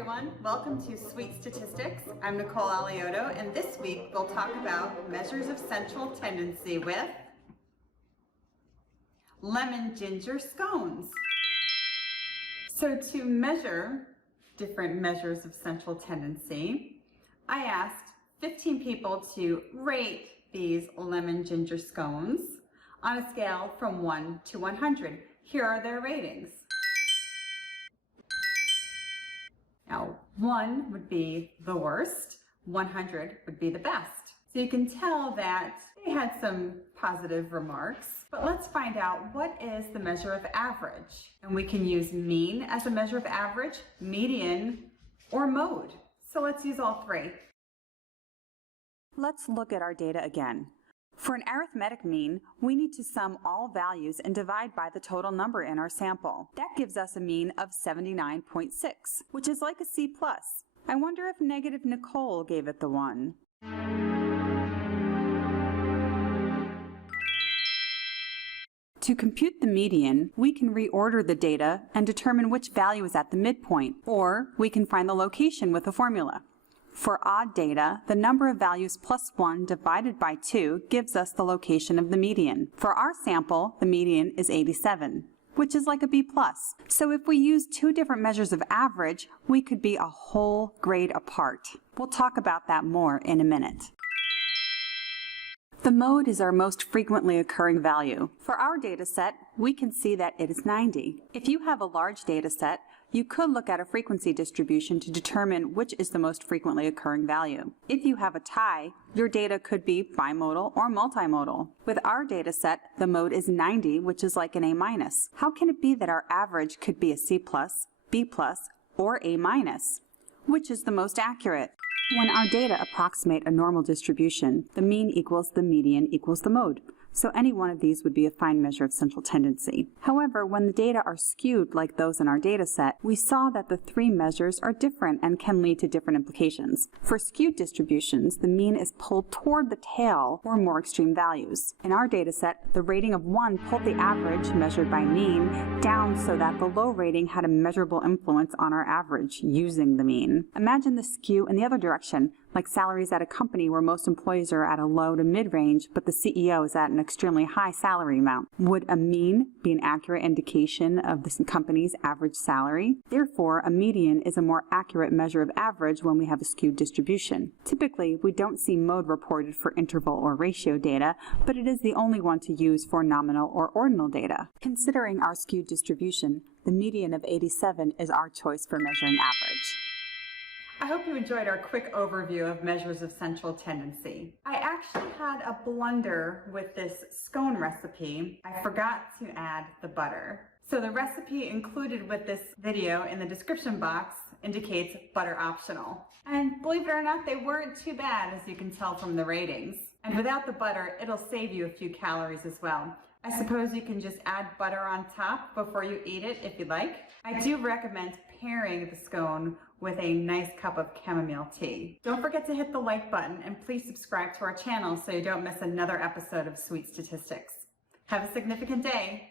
everyone. Welcome to Sweet Statistics. I'm Nicole Alioto, and this week we'll talk about measures of central tendency with lemon ginger scones. So to measure different measures of central tendency, I asked 15 people to rate these lemon ginger scones on a scale from 1 to 100. Here are their ratings. Now, 1 would be the worst, 100 would be the best. So you can tell that they had some positive remarks, but let's find out what is the measure of average. And we can use mean as a measure of average, median, or mode. So let's use all three. Let's look at our data again. For an arithmetic mean, we need to sum all values and divide by the total number in our sample. That gives us a mean of 79.6, which is like a C+. I wonder if negative Nicole gave it the 1. To compute the median, we can reorder the data and determine which value is at the midpoint, or we can find the location with a formula. For odd data, the number of values plus 1 divided by 2 gives us the location of the median. For our sample, the median is 87, which is like a B+. So if we use two different measures of average, we could be a whole grade apart. We'll talk about that more in a minute. The mode is our most frequently occurring value. For our data set, we can see that it is 90. If you have a large data set, you could look at a frequency distribution to determine which is the most frequently occurring value. If you have a tie, your data could be bimodal or multimodal. With our data set, the mode is 90, which is like an A-. How can it be that our average could be a C+, B+, or A-? Which is the most accurate? When our data approximate a normal distribution, the mean equals the median equals the mode. So any one of these would be a fine measure of central tendency. However, when the data are skewed like those in our data set, we saw that the three measures are different and can lead to different implications. For skewed distributions, the mean is pulled toward the tail or more extreme values. In our data set, the rating of 1 pulled the average, measured by mean, down so that the low rating had a measurable influence on our average using the mean. Imagine the skew in the other direction, like salaries at a company where most employees are at a low to mid-range, but the CEO is at an extremely high salary amount. Would a mean be an accurate indication of the company's average salary? Therefore, a median is a more accurate measure of average when we have a skewed distribution. Typically, we don't see mode reported for interval or ratio data, but it is the only one to use for nominal or ordinal data. Considering our skewed distribution, the median of 87 is our choice for measuring average. I hope you enjoyed our quick overview of measures of central tendency. I actually had a blunder with this scone recipe. I forgot to add the butter. So the recipe included with this video in the description box indicates butter optional. And believe it or not, they weren't too bad, as you can tell from the ratings. And without the butter, it'll save you a few calories as well. I suppose you can just add butter on top before you eat it if you like. I do recommend pairing the scone with a nice cup of chamomile tea. Don't forget to hit the like button and please subscribe to our channel so you don't miss another episode of Sweet Statistics. Have a significant day.